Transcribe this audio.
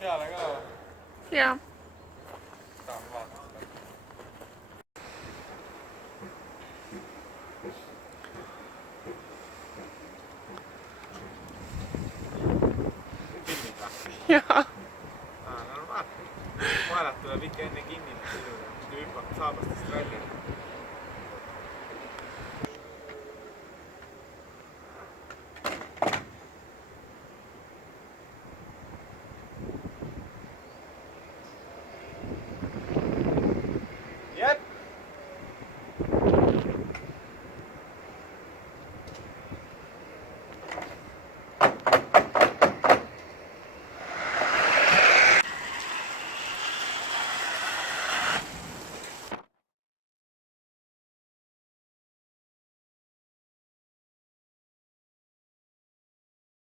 Peale ka või? Jaa. Tahan vaadata. Filmid või? Jaa. No vaata. Vaelat tuleb ikka enne kinni. Muidu hüppab saabast